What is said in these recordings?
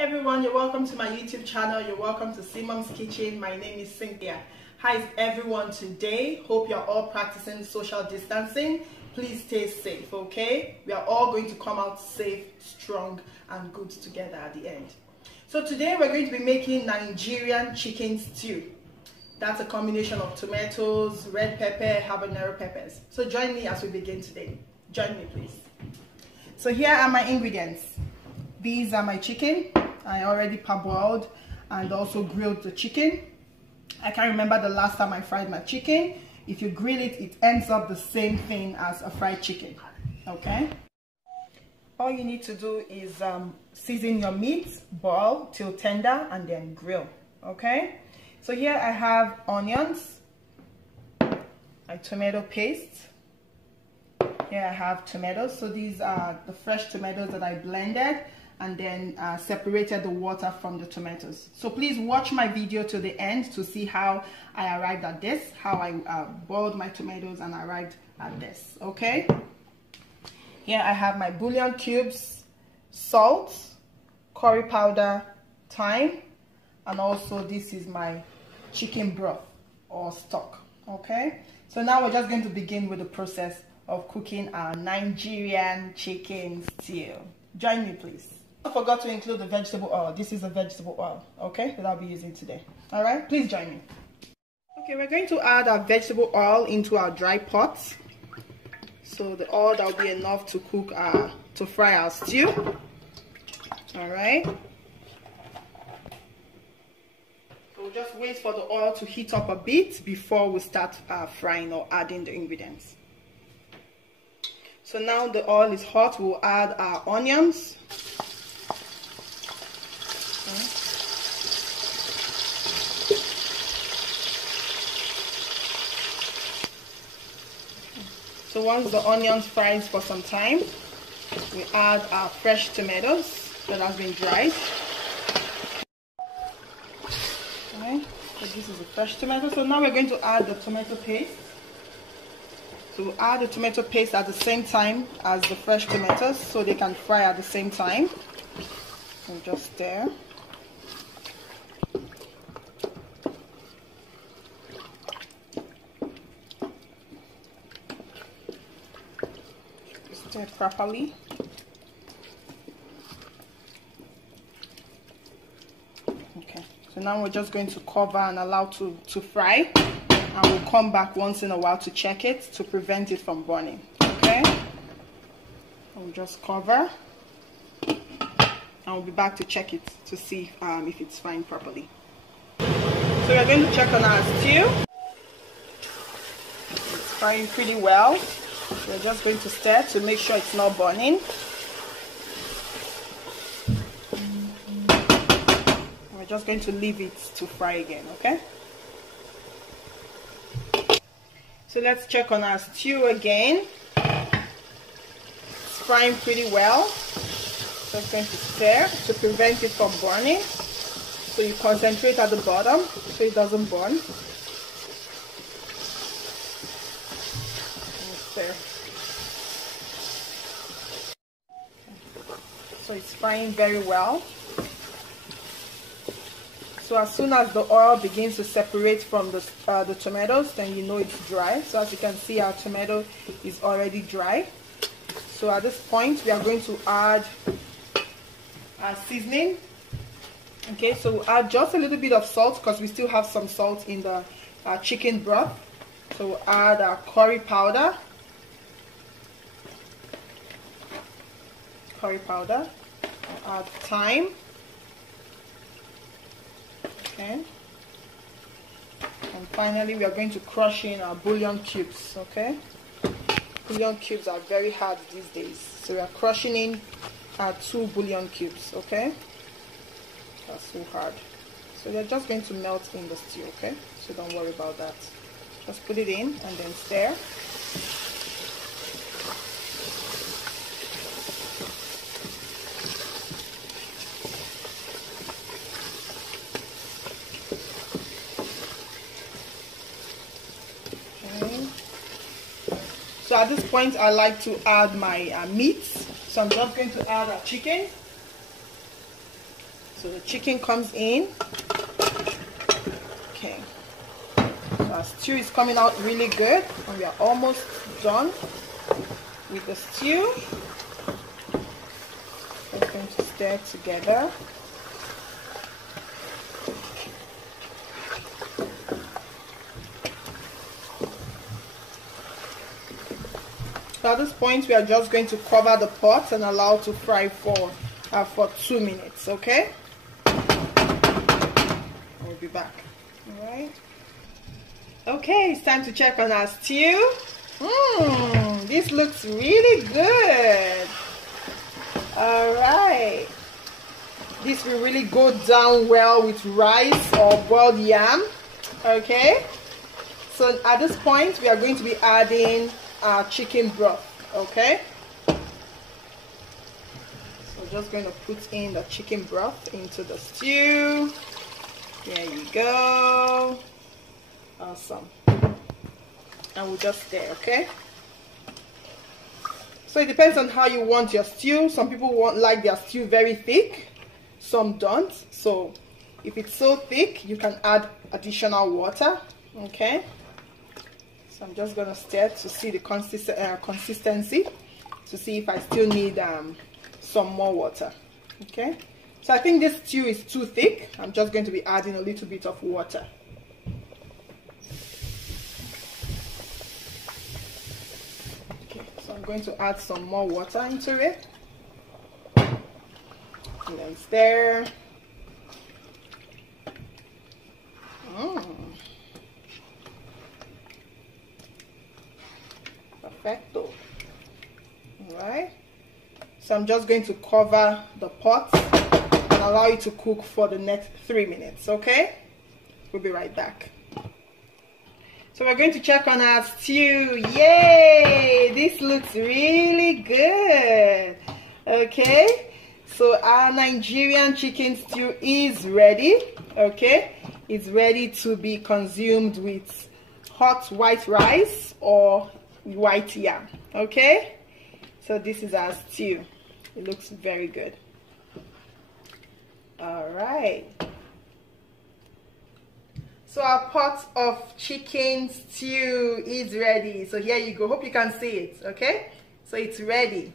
everyone, you're welcome to my YouTube channel. You're welcome to Simom's Kitchen. My name is Cynthia. Hi everyone today. Hope you're all practicing social distancing. Please stay safe, okay? We are all going to come out safe, strong and good together at the end. So today we're going to be making Nigerian chicken stew. That's a combination of tomatoes, red pepper, habanero peppers. So join me as we begin today. Join me please. So here are my ingredients. These are my chicken. I already parboiled and also grilled the chicken. I can't remember the last time I fried my chicken. If you grill it, it ends up the same thing as a fried chicken. Okay? All you need to do is season your meat, boil till tender, and then grill. Okay? So here I have onions, my tomato paste. Here I have tomatoes. So these are the fresh tomatoes that I blended and then separated the water from the tomatoes. So please watch my video to the end to see how I arrived at this, how I boiled my tomatoes and arrived at this, okay? Here I have my bouillon cubes, salt, curry powder, thyme, and also this is my chicken broth or stock, okay? So now we're just going to begin with the process of cooking our Nigerian chicken stew. Join me please. I forgot to include the vegetable oil. This is a vegetable oil, okay, that I'll be using today. All right, please join me. Okay, we're going to add our vegetable oil into our dry pot. So the oil that will be enough to cook to fry our stew. All right. So we'll just wait for the oil to heat up a bit before we start frying or adding the ingredients. So now the oil is hot, we'll add our onions. So once the onions fries for some time, we add our fresh tomatoes that have been dried. Okay, so this is a fresh tomato. So now we're going to add the tomato paste. So we'll add the tomato paste at the same time as the fresh tomatoes so they can fry at the same time. And just stir. Stir it properly. Okay, so now we're just going to cover and allow to fry, and we'll come back once in a while to check it to prevent it from burning. Okay, we'll just cover and we'll be back to check it to see if it's frying properly. So we're going to check on our stew. It's frying pretty well. We're just going to stir to make sure it's not burning. We're just going to leave it to fry again, okay? So let's check on our stew again. It's frying pretty well. Just going to stir to prevent it from burning. So you concentrate at the bottom so it doesn't burn. There. So it's frying very well. So as soon as the oil begins to separate from the tomatoes, then you know it's dry. So as you can see, our tomato is already dry. So at this point, we are going to add our seasoning. Okay, so we'll add just a little bit of salt because we still have some salt in the chicken broth. So we'll add our curry powder. I'll add thyme. Okay. And finally, we are going to crush in our bouillon cubes. Okay. Bouillon cubes are very hard these days, so we are crushing in our 2 bouillon cubes. Okay. That's so hard. So they're just going to melt in the stew. Okay. So don't worry about that. Just put it in and then stir. So at this point, I like to add my meat. So I'm just going to add our chicken. So the chicken comes in. Okay. So our stew is coming out really good, and we are almost done with the stew. We're going to stir it together. So at this point, we are just going to cover the pot and allow it to fry for 2 minutes, okay? We'll be back. All right. Okay, it's time to check on our stew. This looks really good. All right. This will really go down well with rice or boiled yam, okay? So at this point, we are going to be adding our chicken broth, okay? So just going to put in the chicken broth into the stew. There you go. Awesome. And we'll just stir, okay? So it depends on how you want your stew. Some people like their stew very thick, some don't. So if it's so thick, you can add additional water, okay? So I'm just gonna stir to see the consistency, to see if I still need some more water. Okay, so I think this stew is too thick. I'm just going to be adding a little bit of water. Okay, so I'm going to add some more water into it, and then stir. Perfecto. Alright, so I'm just going to cover the pot and allow it to cook for the next 3 minutes, okay? We'll be right back. So we're going to check on our stew. Yay! This looks really good. Okay, so our Nigerian chicken stew is ready, okay? It's ready to be consumed with hot white rice or white yam, okay? So this is our stew. It looks very good. All right, so our pot of chicken stew is ready. So here you go. Hope you can see it, okay? So it's ready.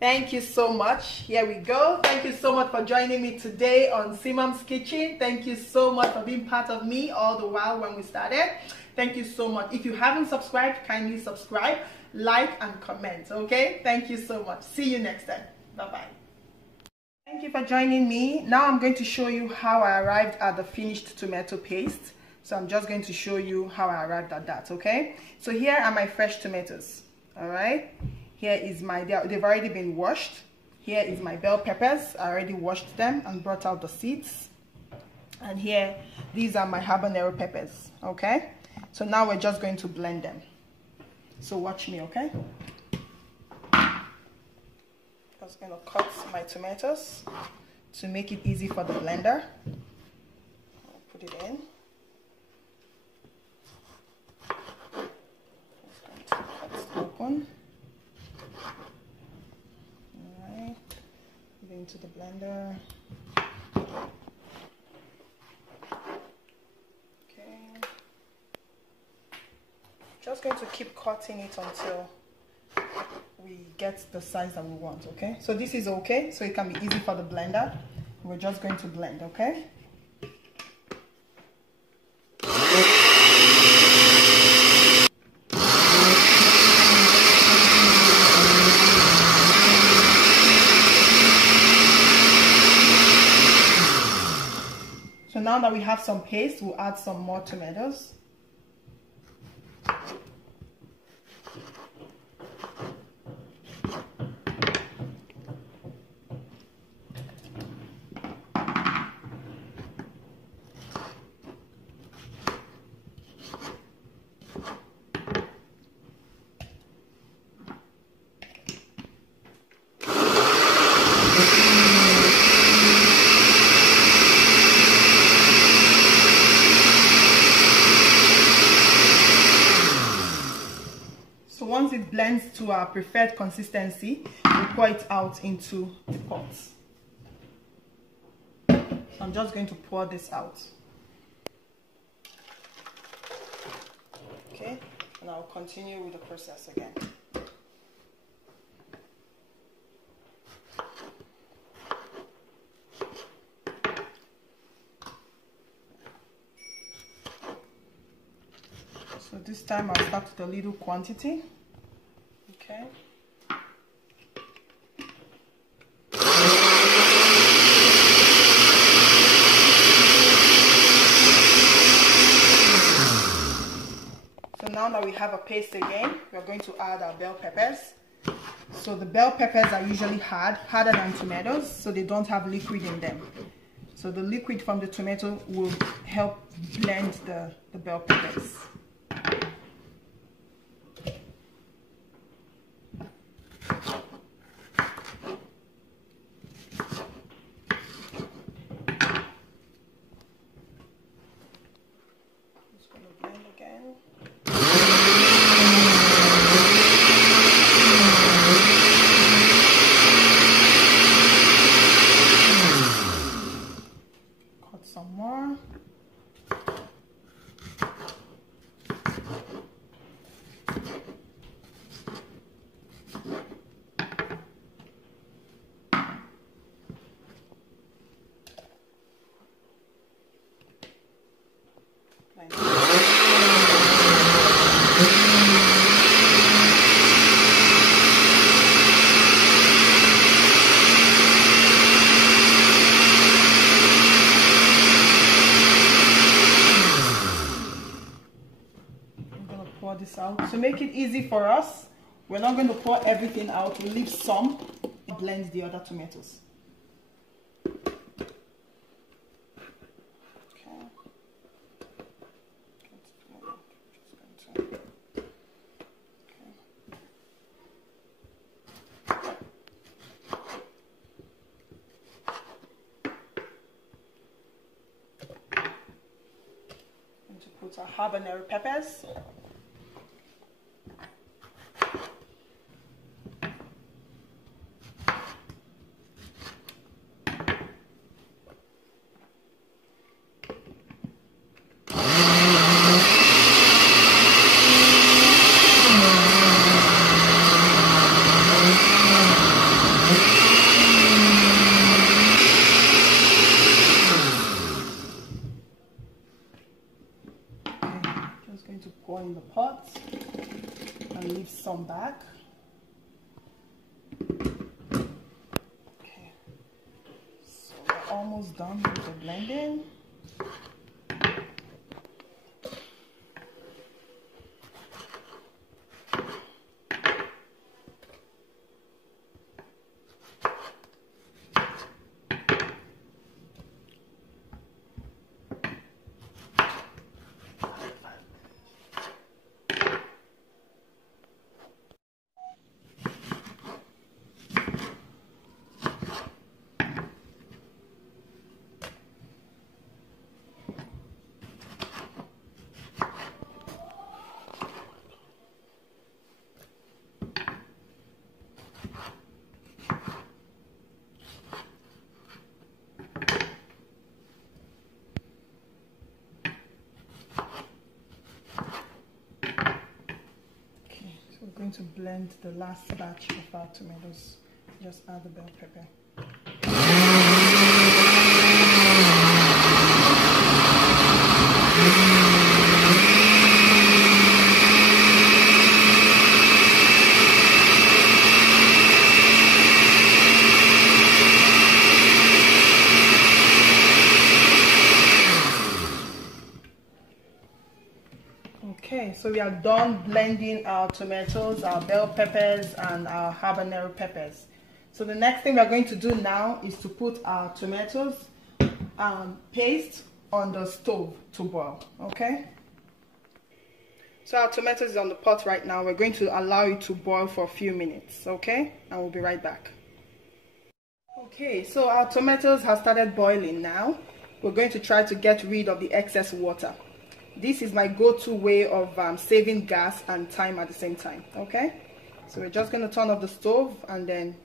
Thank you so much. Here we go. Thank you so much for joining me today on Simam's Kitchen. Thank you so much for being part of me all the while when we started. Thank you so much. If you haven't subscribed, kindly subscribe, like, and comment, okay? Thank you so much. See you next time. Bye-bye. Thank you for joining me. Now I'm going to show you how I arrived at the finished tomato paste. So I'm just going to show you how I arrived at that, okay? So here are my fresh tomatoes, all right? Here is they've already been washed. Here is my bell peppers. I already washed them and brought out the seeds. And here, these are my habanero peppers, okay? So now we're just going to blend them. So watch me, okay? Just going to cut my tomatoes to make it easy for the blender. I'll put it in. Just going to cut it open. Alright, put it into the blender. Just going to keep cutting it until we get the size that we want, okay? So this is okay, so it can be easy for the blender. We're just going to blend, okay? So now that we have some paste, we'll add some more tomatoes. Once it blends to our preferred consistency, we pour it out into the pot. I'm just going to pour this out. Okay, and I'll continue with the process again. So this time I'll start with a little quantity. Okay. Now that we have a paste again, we're going to add our bell peppers. So the bell peppers are usually harder than tomatoes, so they don't have liquid in them. So the liquid from the tomato will help blend the bell peppers. Just going to blend again. Some more. Pour this out. To make it easy for us, we're not going to pour everything out. We'll leave some. It blends the other tomatoes. Okay. Going to put our habanero peppers. Going to pour in the pot and leave some back. Okay, so we're almost done with the blending. We're going to blend the last batch of our tomatoes. Just add the bell pepper. Okay, so we are done blending our tomatoes, our bell peppers, and our habanero peppers. So the next thing we are going to do now is to put our tomatoes paste on the stove to boil. Okay, so our tomatoes is on the pot right now. We're going to allow it to boil for a few minutes. Okay, and we'll be right back. Okay, so our tomatoes have started boiling now. We're going to try to get rid of the excess water. This is my go-to way of saving gas and time at the same time. Okay, so we're just going to turn off the stove and then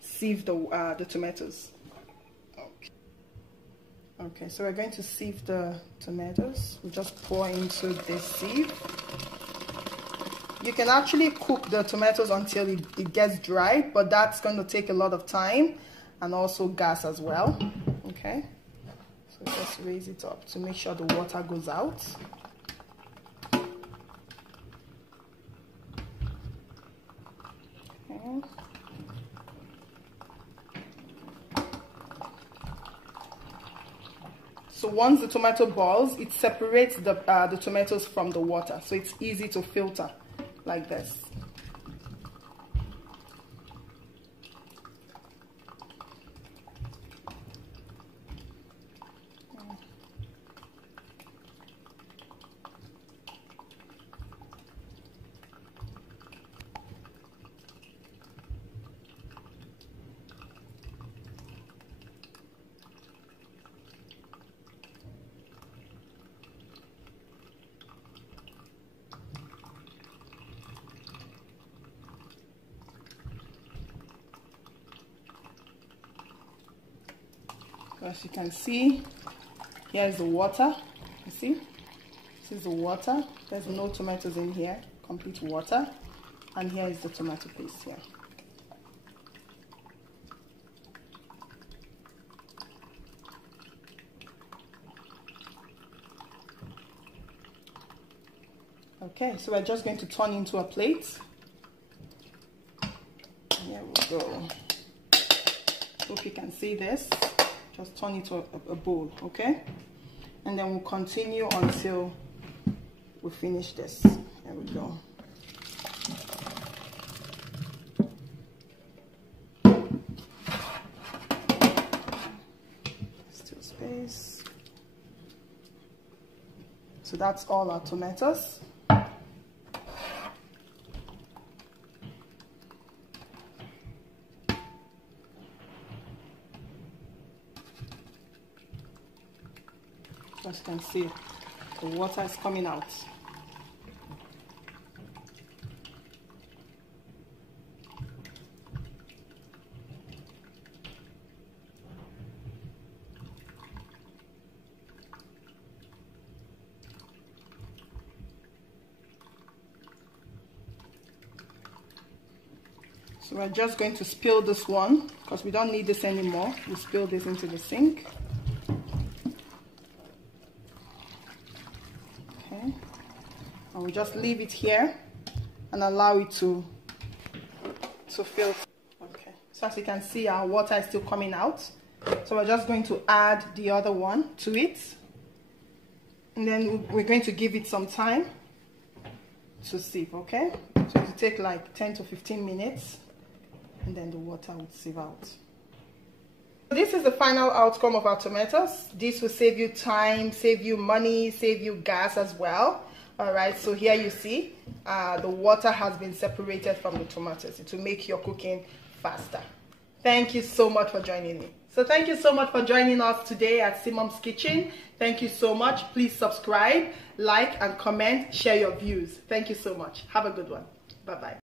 sieve the tomatoes. Okay. All Okay, so we're going to sieve the tomatoes. We just pour into this sieve. You can actually cook the tomatoes until it gets dry, but that's going to take a lot of time and also gas as well. Okay, so just raise it up to make sure the water goes out. Okay. So once the tomato boils, it separates the tomatoes from the water, so it's easy to filter like this. As you can see, here's the water. You see, this is the water. There's no tomatoes in here, complete water. And here is the tomato paste here. Okay, so we're just going to turn into a plate. Here we go. Hope you can see this. Just turn it to a bowl, okay? And then we'll continue until we finish this. There we go. Still space. So that's all our tomatoes. As you can see, the water is coming out. So we're just going to spill this one because we don't need this anymore. We'll spill this into the sink. And we just leave it here and allow it to filter. Okay, so as you can see, our water is still coming out. So we're just going to add the other one to it. And then we're going to give it some time to sieve, okay? So it will take like 10 to 15 minutes and then the water will sieve out. This is the final outcome of our tomatoes. This will save you time, save you money, save you gas as well. All right, so here you see the water has been separated from the tomatoes. It will make your cooking faster. Thank you so much for joining me. So thank you so much for joining us today at Simom's Kitchen. Thank you so much. Please subscribe, like, and comment, share your views. Thank you so much. Have a good one. Bye-bye.